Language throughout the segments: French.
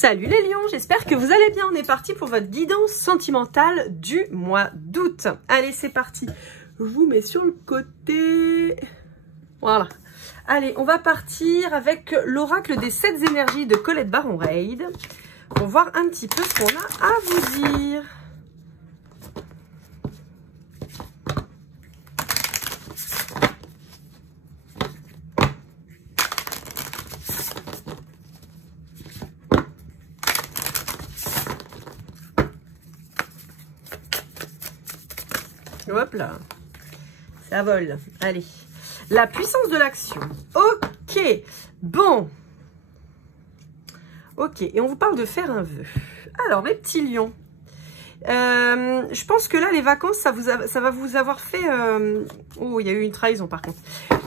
Salut les lions, j'espère que vous allez bien. On est parti pour votre guidance sentimentale du mois d'août. Allez, c'est parti. Je vous mets sur le côté. Voilà. Allez, on va partir avec l'oracle des 7 énergies de Colette Baron-Reid pour voir un petit peu ce qu'on a à vous dire. Hop là, ça vole. Allez, la puissance de l'action. Ok, bon. Ok, et on vous parle de faire un vœu. Alors, mes petits lions, je pense que là, les vacances, ça va vous avoir fait... Oh, il y a eu une trahison par contre.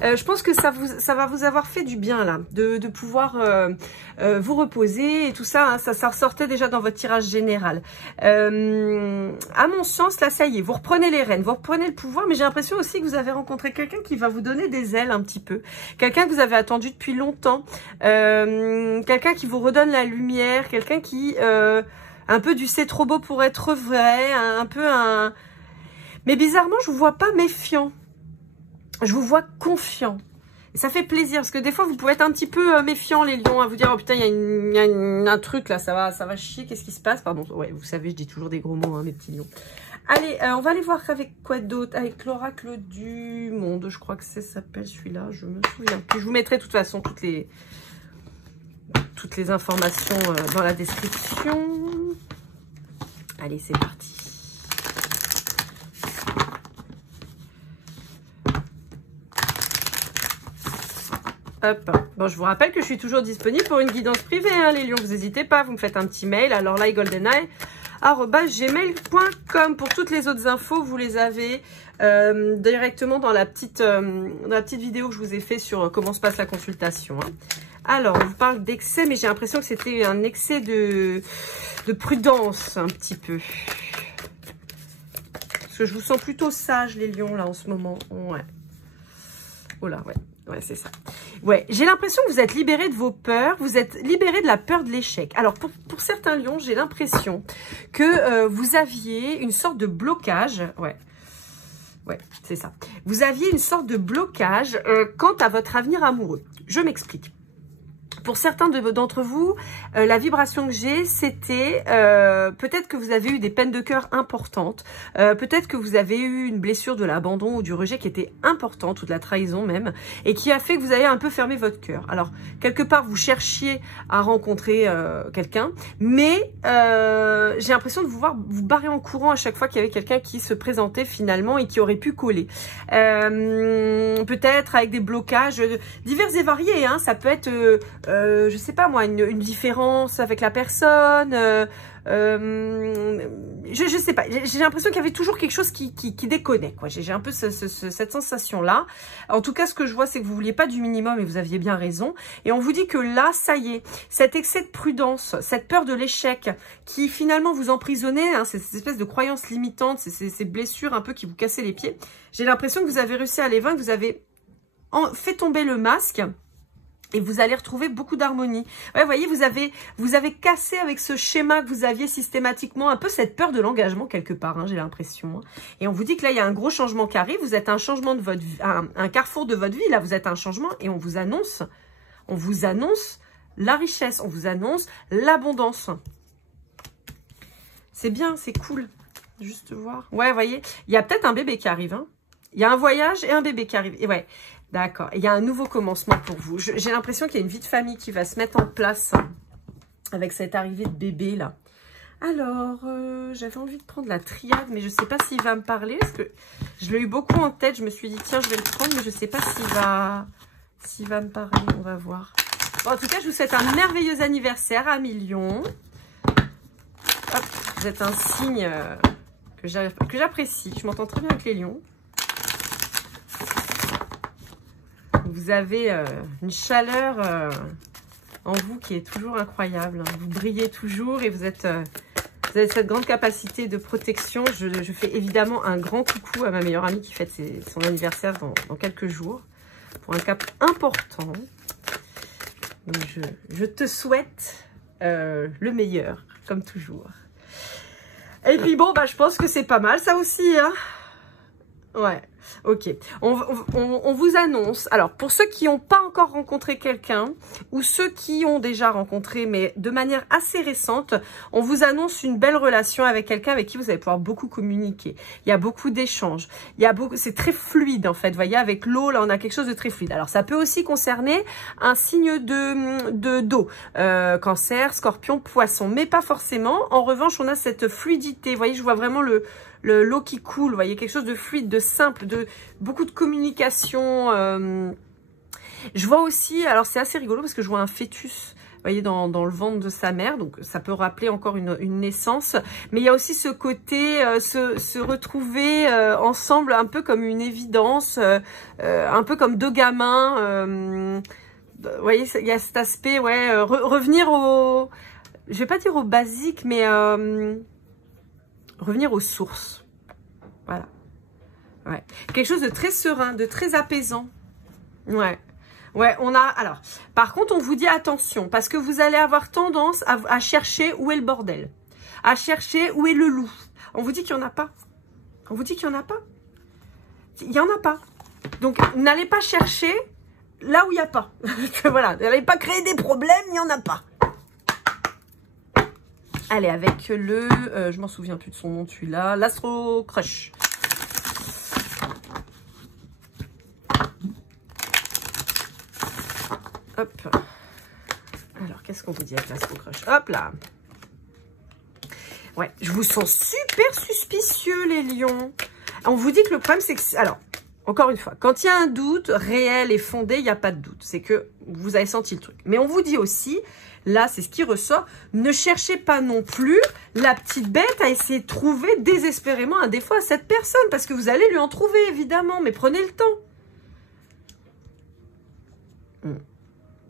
Je pense que ça va vous avoir fait du bien là, de pouvoir vous reposer et tout ça, hein, ça ressortait déjà dans votre tirage général. À mon sens, là, ça y est, vous reprenez les rênes, vous reprenez le pouvoir, mais j'ai l'impression aussi que vous avez rencontré quelqu'un qui va vous donner des ailes un petit peu. Quelqu'un que vous avez attendu depuis longtemps, quelqu'un qui vous redonne la lumière, quelqu'un qui... un peu du c'est trop beau pour être vrai, un peu un... Mais bizarrement, je vous vois pas méfiant. Je vous vois confiant. Et ça fait plaisir, parce que des fois, vous pouvez être un petit peu méfiant, les lions, à vous dire, oh putain, il y a un truc là, ça va chier, qu'est-ce qui se passe? Pardon, ouais, vous savez, je dis toujours des gros mots, hein, mes petits lions. Allez, on va aller voir avec quoi d'autre? Avec l'oracle du monde, je crois que ça s'appelle celui-là, je me souviens plus. Je vous mettrai de toute façon toutes les informations dans la description. Allez, c'est parti. Hop. Bon, je vous rappelle que je suis toujours disponible pour une guidance privée, hein, les lions. Vous n'hésitez pas, vous me faites un petit mail. Alors là, goldeneye@gmail.com. Pour toutes les autres infos, vous les avez directement dans la petite vidéo que je vous ai fait sur comment se passe la consultation. Hein. Alors, on vous parle d'excès, mais j'ai l'impression que c'était un excès de prudence, un petit peu. Parce que je vous sens plutôt sage, les lions, là, en ce moment. Ouais. Oh là, ouais. Ouais, c'est ça. Ouais, j'ai l'impression que vous êtes libérés de vos peurs. Vous êtes libérés de la peur de l'échec. Alors, pour certains lions, j'ai l'impression que vous aviez une sorte de blocage. Ouais. Ouais, c'est ça. Vous aviez une sorte de blocage quant à votre avenir amoureux. Je m'explique. Pour certains d'entre vous, la vibration que j'ai, c'était peut-être que vous avez eu des peines de cœur importantes, peut-être que vous avez eu une blessure de l'abandon ou du rejet qui était importante, ou de la trahison même, et qui a fait que vous avez un peu fermé votre cœur. Alors, quelque part, vous cherchiez à rencontrer quelqu'un, mais j'ai l'impression de vous voir vous barrer en courant à chaque fois qu'il y avait quelqu'un qui se présentait finalement et qui aurait pu coller. Peut-être avec des blocages divers et variés, hein, ça peut être... je sais pas moi, une différence avec la personne, je sais pas, j'ai l'impression qu'il y avait toujours quelque chose qui déconnait, quoi. J'ai un peu cette sensation-là. En tout cas, ce que je vois, c'est que vous vouliez pas du minimum et vous aviez bien raison. Et on vous dit que là, ça y est, cet excès de prudence, cette peur de l'échec qui finalement vous emprisonnait, hein, cette espèce de croyances limitantes, ces blessures un peu qui vous cassaient les pieds, j'ai l'impression que vous avez réussi à les vaincre, vous avez fait tomber le masque. Et vous allez retrouver beaucoup d'harmonie. Ouais, vous voyez, vous avez cassé avec ce schéma que vous aviez systématiquement, un peu cette peur de l'engagement quelque part, hein, j'ai l'impression. Hein. Et on vous dit que là, il y a un gros changement qui arrive. Vous êtes un changement de votre vie, un carrefour de votre vie. Là, vous êtes un changement et on vous annonce la richesse, on vous annonce l'abondance. C'est bien, c'est cool. Juste voir. Ouais, vous voyez, il y a peut-être un bébé qui arrive. Hein. Il y a un voyage et un bébé qui arrive. Et ouais. D'accord. Il y a un nouveau commencement pour vous. J'ai l'impression qu'il y a une vie de famille qui va se mettre en place avec cette arrivée de bébé là. Alors, j'avais envie de prendre la triade, mais je ne sais pas s'il va me parler parce que je l'ai eu beaucoup en tête. Je me suis dit tiens, je vais le prendre, mais je ne sais pas s'il va me parler. On va voir. Bon, en tout cas, je vous souhaite un merveilleux anniversaire à Lions. Hop, vous êtes un signe que j'apprécie. Je m'entends très bien avec les lions. Vous avez une chaleur en vous qui est toujours incroyable. Vous brillez toujours et vous avez cette grande capacité de protection. Je fais évidemment un grand coucou à ma meilleure amie qui fête son anniversaire dans quelques jours. Pour un cap important. Donc je te souhaite le meilleur, comme toujours. Et puis bon, bah, je pense que c'est pas mal ça aussi, hein. Ouais, ok. On vous annonce, alors pour ceux qui n'ont pas encore rencontré quelqu'un, ou ceux qui ont déjà rencontré, mais de manière assez récente, on vous annonce une belle relation avec quelqu'un avec qui vous allez pouvoir beaucoup communiquer. Il y a beaucoup d'échanges, c'est très fluide en fait, vous voyez, avec l'eau, là on a quelque chose de très fluide. Alors ça peut aussi concerner un signe d'eau, cancer, scorpion, poisson, mais pas forcément. En revanche, on a cette fluidité, vous voyez, je vois vraiment l'eau qui coule, vous voyez, quelque chose de fluide, de simple, de beaucoup de communication. Je vois aussi, alors c'est assez rigolo parce que je vois un fœtus, vous voyez, dans le ventre de sa mère, donc ça peut rappeler encore une naissance. Mais il y a aussi ce côté, se retrouver ensemble, un peu comme une évidence, un peu comme deux gamins. Vous voyez, il y a cet aspect, ouais, revenir au, je vais pas dire au basique, mais revenir aux sources. Voilà. Ouais. Quelque chose de très serein, de très apaisant. Ouais. Ouais, on a... Alors, par contre, on vous dit attention, parce que vous allez avoir tendance à chercher où est le bordel. À chercher où est le loup. On vous dit qu'il n'y en a pas. On vous dit qu'il n'y en a pas. Il n'y en a pas. Donc, n'allez pas chercher là où il n'y a pas. Voilà, n'allez pas créer des problèmes, il n'y en a pas. Allez, avec le... je m'en souviens plus de son nom, celui-là. L'Astro Crush. Hop. Alors, qu'est-ce qu'on vous dit avec l'Astro Crush? Hop là. Ouais, je vous sens super suspicieux, les lions. On vous dit que le problème, c'est que... Alors, encore une fois, quand il y a un doute réel et fondé, il n'y a pas de doute. C'est que vous avez senti le truc. Mais on vous dit aussi... Là, c'est ce qui ressort. Ne cherchez pas non plus la petite bête à essayer de trouver désespérément un défaut à cette personne. Parce que vous allez lui en trouver, évidemment. Mais prenez le temps.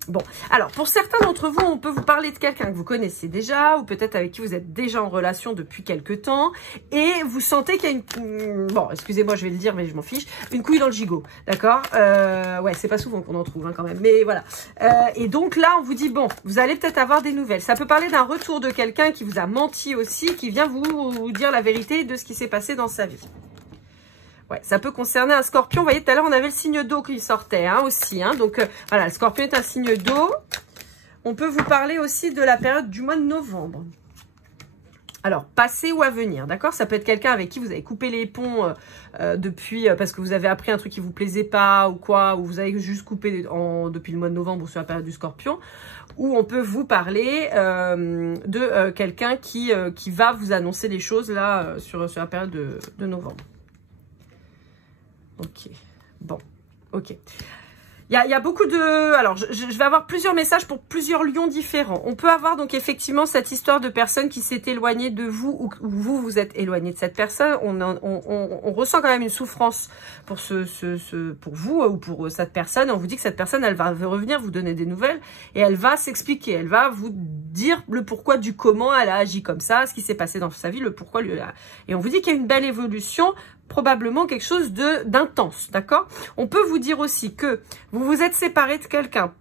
Bon, alors, pour certains d'entre vous, on peut vous parler de quelqu'un que vous connaissez déjà. Ou peut-être avec qui vous êtes déjà en relation depuis quelque temps. Et vous sentez qu'il y a une... Bon, excusez-moi, je vais le dire, mais je m'en fiche. Une couille dans le gigot, d'accord? Ouais, c'est pas souvent qu'on en trouve, hein, quand même. Mais voilà. Et donc là, on vous dit, bon, vous allez peut-être avoir des nouvelles. Ça peut parler d'un retour de quelqu'un qui vous a menti aussi, qui vient vous dire la vérité de ce qui s'est passé dans sa vie. Ouais, ça peut concerner un scorpion. Vous voyez, tout à l'heure, on avait le signe d'eau qui sortait, hein, aussi. Hein. Donc, voilà, le scorpion est un signe d'eau. On peut vous parler aussi de la période du mois de novembre. Alors, passé ou à venir, d'accord? Ça peut être quelqu'un avec qui vous avez coupé les ponts depuis, parce que vous avez appris un truc qui vous plaisait pas ou quoi, ou vous avez juste coupé depuis le mois de novembre ou sur la période du scorpion. Ou on peut vous parler de quelqu'un qui va vous annoncer des choses là sur la période de novembre. Ok, bon, ok. Il y a beaucoup de... Alors, je vais avoir plusieurs messages pour plusieurs lions différents. On peut avoir donc effectivement cette histoire de personne qui s'est éloignée de vous ou vous êtes éloigné de cette personne. On ressent quand même une souffrance pour pour vous ou pour cette personne. On vous dit que cette personne, elle va revenir vous donner des nouvelles et elle va s'expliquer. Elle va vous dire le pourquoi du comment elle a agi comme ça, ce qui s'est passé dans sa vie, le pourquoi. Et on vous dit qu'il y a une belle évolution, probablement quelque chose d'intense, d'accord? On peut vous dire aussi que vous vous êtes séparé de quelqu'un,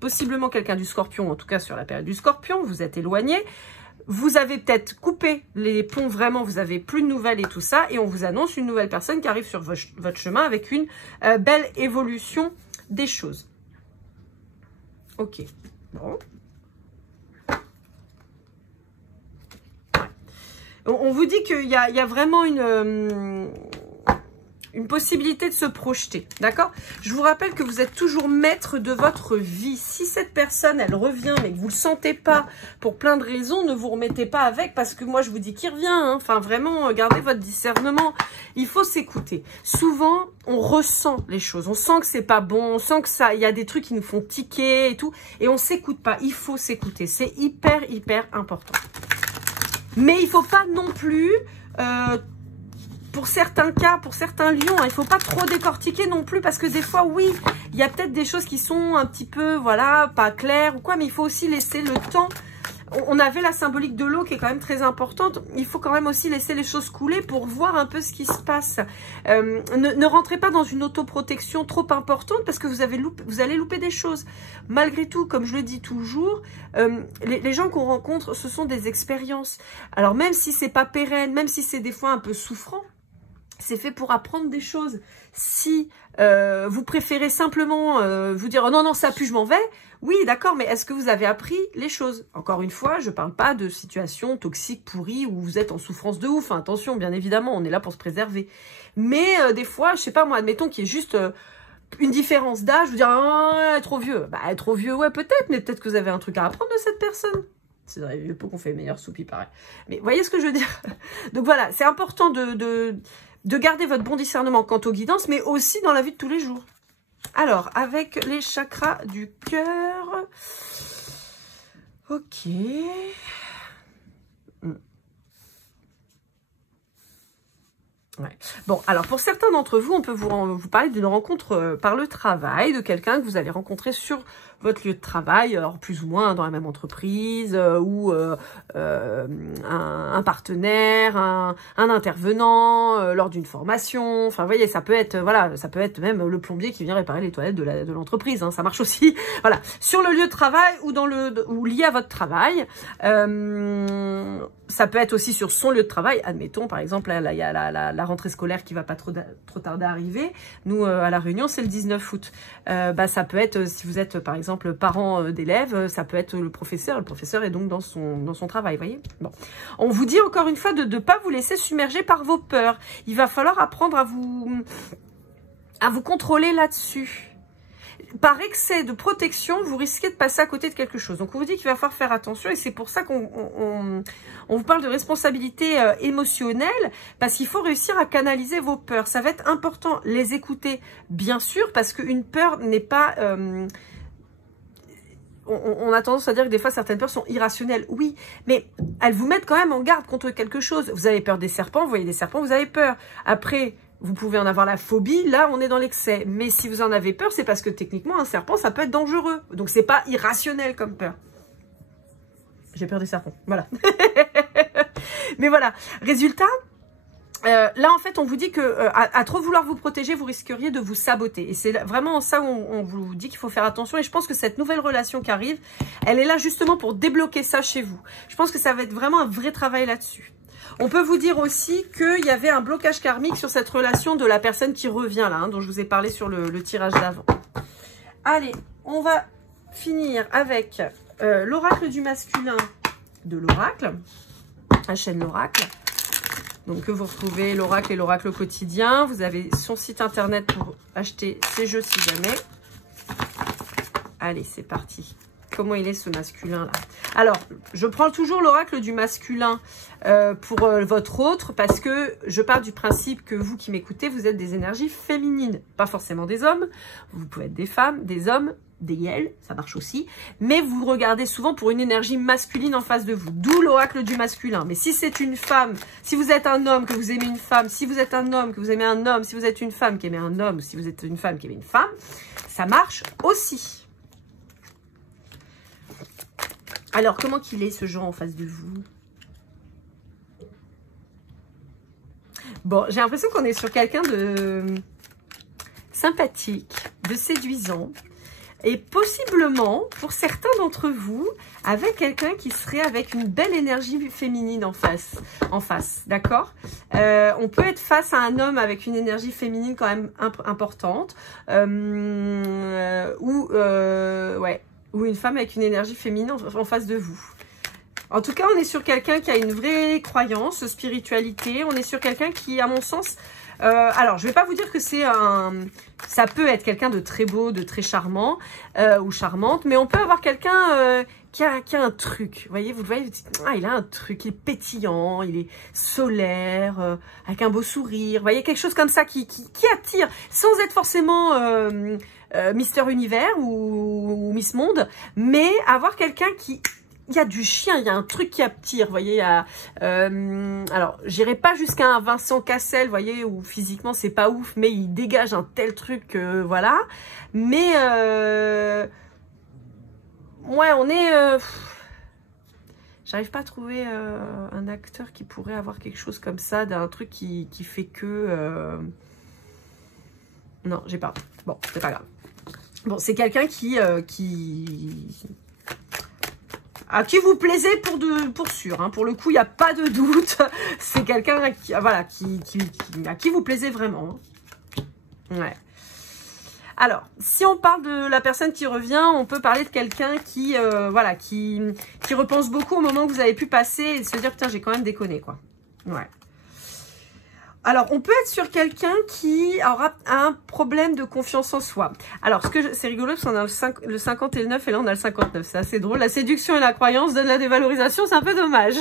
possiblement quelqu'un du scorpion, en tout cas sur la période du scorpion, vous êtes éloigné, vous avez peut-être coupé les ponts vraiment, vous avez plus de nouvelles et tout ça, et on vous annonce une nouvelle personne qui arrive sur votre chemin avec une belle évolution des choses. Ok, bon. On vous dit qu'il y a vraiment une possibilité de se projeter, d'accord? Je vous rappelle que vous êtes toujours maître de votre vie. Si cette personne, elle revient, mais que vous ne le sentez pas pour plein de raisons, ne vous remettez pas avec, parce que moi, je vous dis qu'il revient. Hein. Enfin, vraiment, gardez votre discernement. Il faut s'écouter. Souvent, on ressent les choses. On sent que c'est pas bon. On sent que il y a des trucs qui nous font tiquer et tout. Et on s'écoute pas. Il faut s'écouter. C'est hyper, hyper important. Mais il ne faut pas non plus, pour certains cas, pour certains lions, il ne faut pas trop décortiquer non plus parce que des fois, oui, il y a peut-être des choses qui sont un petit peu, voilà, pas claires ou quoi, mais il faut aussi laisser le temps on avait la symbolique de l'eau qui est quand même très importante. Il faut quand même aussi laisser les choses couler pour voir un peu ce qui se passe. Ne rentrez pas dans une autoprotection trop importante parce que vous allez louper des choses. Malgré tout, comme je le dis toujours, les gens qu'on rencontre, ce sont des expériences. Alors même si c'est pas pérenne, même si c'est des fois un peu souffrant, c'est fait pour apprendre des choses. Si vous préférez simplement vous dire oh, non, ça pue, je m'en vais. Oui, d'accord, mais est-ce que vous avez appris les choses? Encore une fois, je ne parle pas de situations toxiques, pourries, où vous êtes en souffrance de ouf. Hein, attention, bien évidemment, on est là pour se préserver. Mais des fois, je sais pas moi, admettons qu'il y ait juste une différence d'âge. Vous dire oh, elle est trop vieux. Bah, elle est trop vieux, ouais, peut-être, mais peut-être que vous avez un truc à apprendre de cette personne. C'est vrai, il faut qu'on fait meilleure soupe, il paraît. Mais vous voyez ce que je veux dire? Donc voilà, c'est important de garder votre bon discernement quant aux guidances, mais aussi dans la vie de tous les jours. Alors, avec les chakras du cœur. Ok. Ouais. Bon, alors pour certains d'entre vous, on peut vous parler d'une rencontre par le travail, de quelqu'un que vous allez rencontrer sur votre lieu de travail, alors plus ou moins dans la même entreprise, ou un partenaire, un intervenant lors d'une formation. Enfin, vous voyez, ça peut être voilà, ça peut être même le plombier qui vient réparer les toilettes de l'entreprise. Hein, ça marche aussi. Voilà, sur le lieu de travail ou lié à votre travail. Ça peut être aussi sur son lieu de travail. Admettons, par exemple, là, il y a la rentrée scolaire qui va pas trop tarder à arriver. Nous, à La Réunion, c'est le 19 août. Ça peut être, si vous êtes, par exemple, parent d'élèves, ça peut être le professeur. Le professeur est donc dans son travail, vous voyez. Bon. On vous dit encore une fois de ne pas vous laisser submerger par vos peurs. Il va falloir apprendre à vous contrôler là-dessus. Par excès de protection, vous risquez de passer à côté de quelque chose. Donc, on vous dit qu'il va falloir faire attention et c'est pour ça qu'on vous parle de responsabilité émotionnelle parce qu'il faut réussir à canaliser vos peurs. Ça va être important, les écouter, bien sûr, parce qu'une peur n'est pas... on a tendance à dire que des fois, certaines peurs sont irrationnelles. Oui, mais elles vous mettent quand même en garde contre quelque chose. Vous avez peur des serpents, vous voyez des serpents, vous avez peur. Après... Vous pouvez en avoir la phobie, là on est dans l'excès. Mais si vous en avez peur, c'est parce que techniquement un serpent ça peut être dangereux. Donc c'est pas irrationnel comme peur. J'ai peur des serpents, voilà. Mais voilà, résultat, là en fait on vous dit que à trop vouloir vous protéger, vous risqueriez de vous saboter. Et c'est vraiment ça où on vous dit qu'il faut faire attention. Et je pense que cette nouvelle relation qui arrive, elle est là justement pour débloquer ça chez vous. Je pense que ça va être vraiment un vrai travail là-dessus. On peut vous dire aussi qu'il y avait un blocage karmique sur cette relation de la personne qui revient là, hein, dont je vous ai parlé sur le tirage d'avant. Allez, on va finir avec l'oracle du masculin de l'oracle, la chaîne l'oracle. Donc que vous retrouvez l'oracle et l'oracle quotidien. Vous avez son site internet pour acheter ces jeux si jamais. Allez, c'est parti. Comment il est ce masculin là? Alors, je prends toujours l'oracle du masculin pour votre autre parce que je pars du principe que vous qui m'écoutez, vous êtes des énergies féminines, pas forcément des hommes. Vous pouvez être des femmes, des hommes, des yels, ça marche aussi. Mais vous regardez souvent pour une énergie masculine en face de vous, d'où l'oracle du masculin. Mais si c'est une femme, si vous êtes un homme que vous aimez une femme, si vous êtes un homme que vous aimez un homme, si vous êtes une femme qui aimez un homme, si vous êtes une femme qui aimez une femme, ça marche aussi. Alors, comment qu'il est ce genre en face de vous? Bon, j'ai l'impression qu'on est sur quelqu'un de sympathique, de séduisant. Et possiblement, pour certains d'entre vous, avec quelqu'un qui serait avec une belle énergie féminine en face, d'accord? On peut être face à un homme avec une énergie féminine quand même importante, ou une femme avec une énergie féminine en face de vous. En tout cas, on est sur quelqu'un qui a une vraie croyance, spiritualité. On est sur quelqu'un qui, à mon sens... alors, je ne vais pas vous dire que c'est un... Ça peut être quelqu'un de très beau, de très charmant ou charmante, mais on peut avoir quelqu'un qui a un truc. Vous voyez, vous le voyez, vous dites, ah, il a un truc, il est pétillant, il est solaire, avec un beau sourire. Vous voyez, quelque chose comme ça qui attire, sans être forcément... Mister Univers ou Miss Monde, mais avoir quelqu'un qui... Il y a du chien, il y a un truc qui attire, vous voyez. Alors, j'irai pas jusqu'à un Vincent Cassel, vous voyez, où physiquement c'est pas ouf, mais il dégage un tel truc, voilà. Mais, ouais, on est... J'arrive pas à trouver un acteur qui pourrait avoir quelque chose comme ça, d'un truc qui fait que... Non, j'ai pas. Bon, c'est pas grave. Bon, c'est quelqu'un à qui vous plaisez pour sûr. Hein. Pour le coup, il n'y a pas de doute. C'est quelqu'un voilà, à qui vous plaisez vraiment. Hein. Ouais. Alors, si on parle de la personne qui revient, on peut parler de quelqu'un qui, voilà, qui repense beaucoup au moment que vous avez pu passer et de se dire, putain, j'ai quand même déconné, quoi. Ouais. Alors, on peut être sur quelqu'un qui aura un problème de confiance en soi. Alors, c'est rigolo parce qu'on a le 50 et le 9 et là, on a le 59. C'est assez drôle. La séduction et la croyance donnent la dévalorisation. C'est un peu dommage.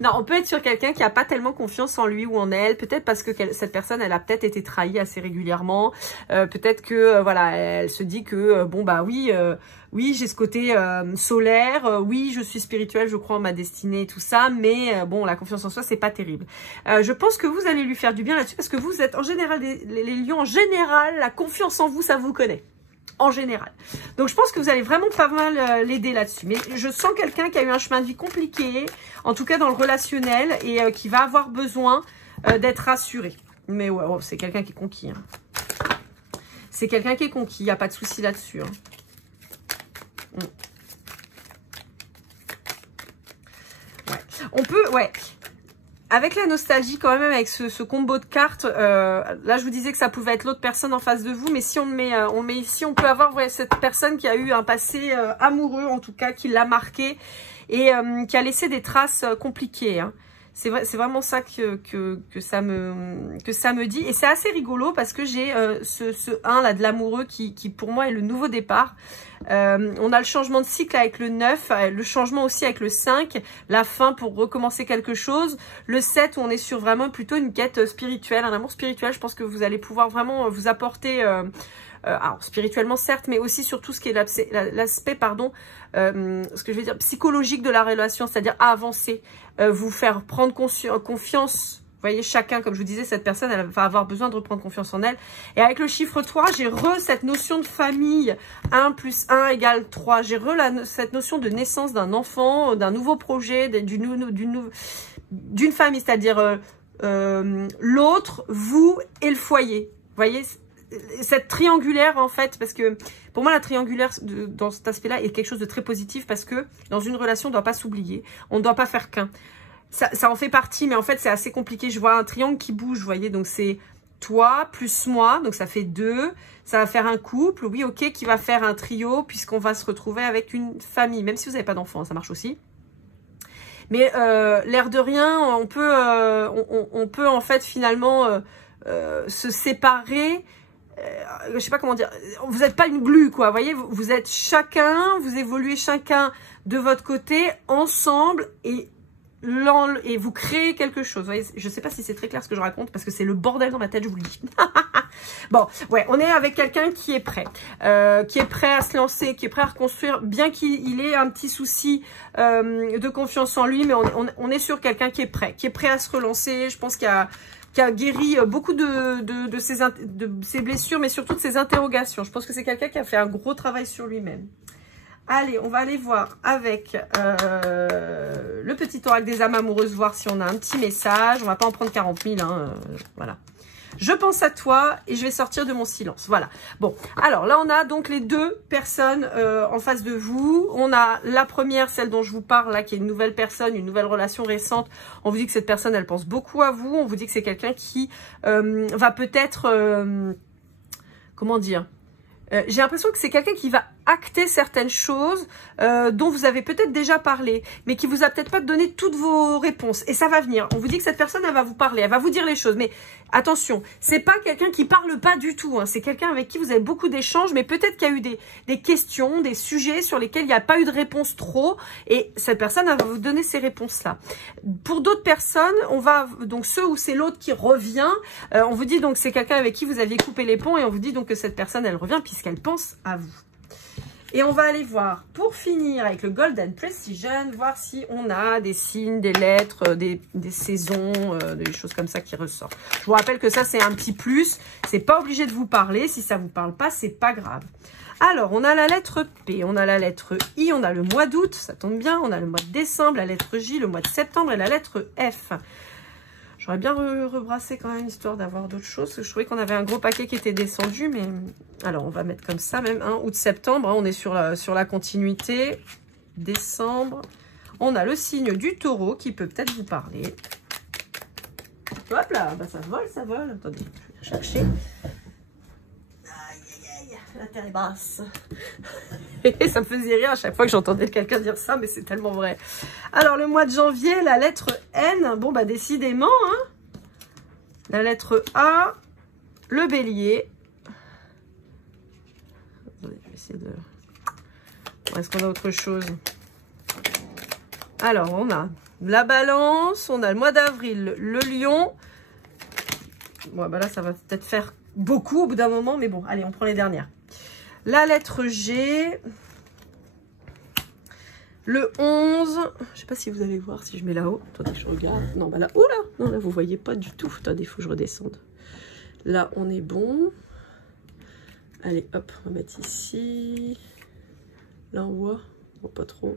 Non, on peut être sur quelqu'un qui n'a pas tellement confiance en lui ou en elle. Peut-être parce que cette personne, elle a peut-être été trahie assez régulièrement. Peut-être que, voilà, elle se dit que, bon, bah oui... oui, j'ai ce côté solaire, oui, je suis spirituelle, je crois en ma destinée et tout ça, mais bon, la confiance en soi, c'est pas terrible. Je pense que vous allez lui faire du bien là-dessus, parce que vous êtes en général, les lions, en général, la confiance en vous, ça vous connaît. En général. Donc, je pense que vous allez vraiment pas mal l'aider là-dessus. Mais je sens quelqu'un qui a eu un chemin de vie compliqué, en tout cas dans le relationnel, et qui va avoir besoin d'être rassuré. Mais ouais, oh, c'est quelqu'un qui est conquis. Hein. C'est quelqu'un qui est conquis, il n'y a pas de souci là-dessus. Hein. Ouais. On peut, ouais, avec la nostalgie quand même, avec ce combo de cartes, là je vous disais que ça pouvait être l'autre personne en face de vous, mais si on le met ici, on peut avoir cette personne qui a eu un passé amoureux, en tout cas, qui l'a marqué et qui a laissé des traces compliquées, hein. C'est vraiment ça que ça me dit. Et c'est assez rigolo parce que j'ai ce 1 là de l'amoureux qui pour moi est le nouveau départ. On a le changement de cycle avec le 9, le changement aussi avec le 5, la fin pour recommencer quelque chose. Le 7 où on est sur vraiment plutôt une quête spirituelle, un amour spirituel. Je pense que vous allez pouvoir vraiment vous apporter... alors spirituellement certes, mais aussi sur tout ce qui est l'aspect, pardon, ce que je veux dire, psychologique de la relation, c'est-à-dire avancer, vous faire prendre confiance. Vous voyez, chacun, comme je vous disais, cette personne, elle va avoir besoin de reprendre confiance en elle. Et avec le chiffre 3, j'ai cette notion de famille, 1 plus 1 égale 3. J'ai cette notion de naissance d'un enfant, d'un nouveau projet, d'une famille, c'est-à-dire l'autre, vous et le foyer. Vous voyez, cette triangulaire en fait, parce que pour moi la triangulaire dans cet aspect là est quelque chose de très positif, parce que dans une relation on ne doit pas s'oublier, on ne doit pas faire qu'un, ça en fait partie, mais en fait c'est assez compliqué. Je vois un triangle qui bouge, vous voyez, donc c'est toi plus moi, donc ça fait 2, ça va faire un couple, oui ok, qui va faire un trio puisqu'on va se retrouver avec une famille, même si vous n'avez pas d'enfants, ça marche aussi. Mais l'air de rien, on peut en fait finalement se séparer. Je sais pas comment dire, vous n'êtes pas une glu quoi, vous voyez, vous êtes chacun, vous évoluez chacun de votre côté, ensemble, et vous créez quelque chose. Vous voyez, je sais pas si c'est très clair ce que je raconte, parce que c'est le bordel dans ma tête, je vous le dis. Bon, ouais, on est avec quelqu'un qui est prêt à se lancer, qui est prêt à reconstruire, bien qu'il ait un petit souci de confiance en lui, mais on est sur quelqu'un qui est prêt à se relancer. Je pense qu'il a guéri beaucoup de ses blessures, mais surtout de ses interrogations. Je pense que c'est quelqu'un qui a fait un gros travail sur lui-même. Allez, on va aller voir avec le petit oracle des âmes amoureuses, voir si on a un petit message. On va pas en prendre 40 000, hein, voilà. Je pense à toi et je vais sortir de mon silence. Voilà. Bon, alors là, on a donc les 2 personnes en face de vous. On a la première, celle dont je vous parle là, qui est une nouvelle personne, une nouvelle relation récente. On vous dit que cette personne, elle pense beaucoup à vous. On vous dit que c'est quelqu'un qui va peut-être... comment dire, j'ai l'impression que c'est quelqu'un qui va acter certaines choses dont vous avez peut-être déjà parlé, mais qui vous a peut-être pas donné toutes vos réponses. Et ça va venir. On vous dit que cette personne, elle va vous parler, elle va vous dire les choses. Mais attention, c'est pas quelqu'un qui parle pas du tout. Hein. C'est quelqu'un avec qui vous avez beaucoup d'échanges, mais peut-être qu'il y a eu des questions, des sujets sur lesquels il n'y a pas eu de réponse trop. Et cette personne, elle va vous donner ces réponses-là. Pour d'autres personnes, on va donc ceux où c'est l'autre qui revient. On vous dit donc que c'est quelqu'un avec qui vous aviez coupé les ponts, et on vous dit donc que cette personne, elle revient puisqu'elle pense à vous. Et on va aller voir, pour finir avec le Golden Precision, voir si on a des signes, des lettres, des saisons, des choses comme ça qui ressortent. Je vous rappelle que ça, c'est un petit plus. C'est pas obligé de vous parler. Si ça vous parle pas, c'est pas grave. Alors, on a la lettre P, on a la lettre I, on a le mois d'août, ça tombe bien. On a le mois de décembre, la lettre J, le mois de septembre et la lettre F. J'aurais bien rebrassé quand même, histoire d'avoir d'autres choses. Parce que je trouvais qu'on avait un gros paquet qui était descendu. Mais alors, on va mettre comme ça même. Hein, août-septembre, hein, on est sur la continuité. Décembre. On a le signe du taureau qui peut peut-être vous parler. Hop là, bah, ça vole, ça vole. Attendez, je vais chercher. La terre est basse. Ça me faisait rire à chaque fois que j'entendais quelqu'un dire ça, mais c'est tellement vrai. Alors, le mois de janvier, la lettre N. Bon, bah, décidément, hein. La lettre A. Le bélier. Attendez, je vais essayer de... Est-ce qu'on a autre chose? Alors, on a la balance. On a le mois d'avril, le lion. Bon, bah là, ça va peut-être faire beaucoup au bout d'un moment, mais bon, allez, on prend les dernières. La lettre G, le 11, je sais pas si vous allez voir si je mets là-haut. Attendez, je regarde. Non, bah là, oula, non, là, vous voyez pas du tout. Attendez, il faut que je redescende. Là, on est bon. Allez, hop, on va mettre ici. Là, on voit. Bon, pas trop.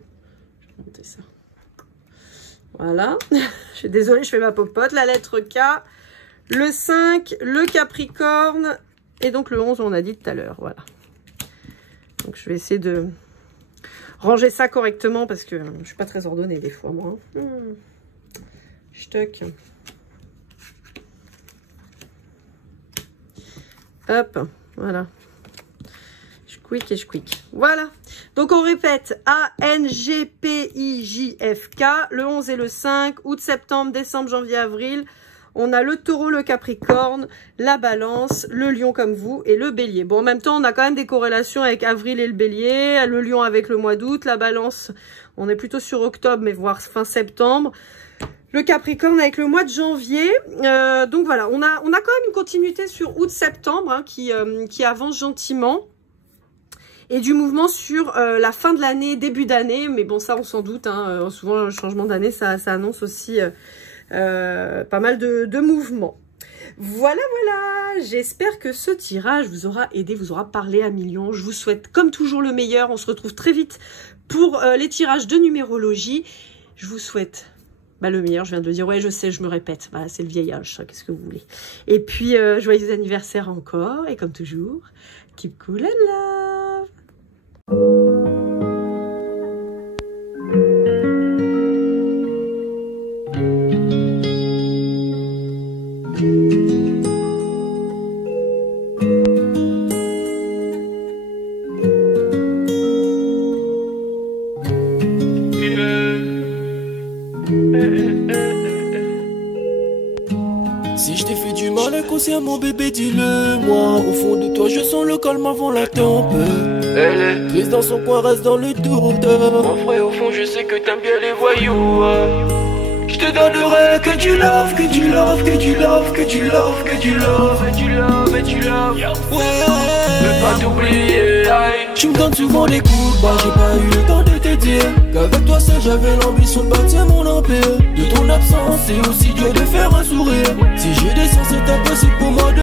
Je vais monter ça. Voilà. Je suis désolée, je fais ma popote. La lettre K, le 5, le Capricorne. Et donc, le 11, on a dit tout à l'heure. Voilà. Donc, je vais essayer de ranger ça correctement parce que je ne suis pas très ordonnée des fois, moi. Stock. Hop, voilà. Je quick et je quick. Voilà. Donc, on répète. A, N, G, P, I, J, F, K. Le 11 et le 5. Août, septembre, décembre, janvier, avril. On a le taureau, le capricorne, la balance, le lion comme vous et le bélier. Bon, en même temps, on a quand même des corrélations avec avril et le bélier, le lion avec le mois d'août, la balance, on est plutôt sur octobre, mais voire fin septembre. Le capricorne avec le mois de janvier. Donc voilà, on a quand même une continuité sur août-septembre hein, qui avance gentiment. Et du mouvement sur la fin de l'année, début d'année. Mais bon, ça, on s'en doute. Hein, souvent, le changement d'année, ça annonce aussi... pas mal de mouvements. Voilà, voilà. J'espère que ce tirage vous aura aidé, vous aura parlé à millions. Je vous souhaite comme toujours le meilleur. On se retrouve très vite pour les tirages de numérologie. Je vous souhaite le meilleur. Je viens de le dire. Ouais, je sais, je me répète. Voilà, c'est le vieillage. Qu'est-ce que vous voulez? Et puis, joyeux anniversaire encore. Et comme toujours, keep cool and love. Si je t'ai fait du mal inconsciemment bébé dis-le-moi. Au fond de toi je sens le calme avant la tempête. Elle est triste dans son coin, reste dans le doute. Mon frère au fond je sais que t'aimes bien les voyous. Je te donnerai que du love, que du love, que du love, que du love, que du love, et du love, et du love. Ouais, ne pas t'oublier. Tu me donnes souvent des coups de barre, j'ai pas eu le temps de te dire qu'avec toi seul j'avais l'ambition de bâtir mon empire. De ton absence c'est aussi dur de faire un sourire. Si je descends c'est impossible pour moi de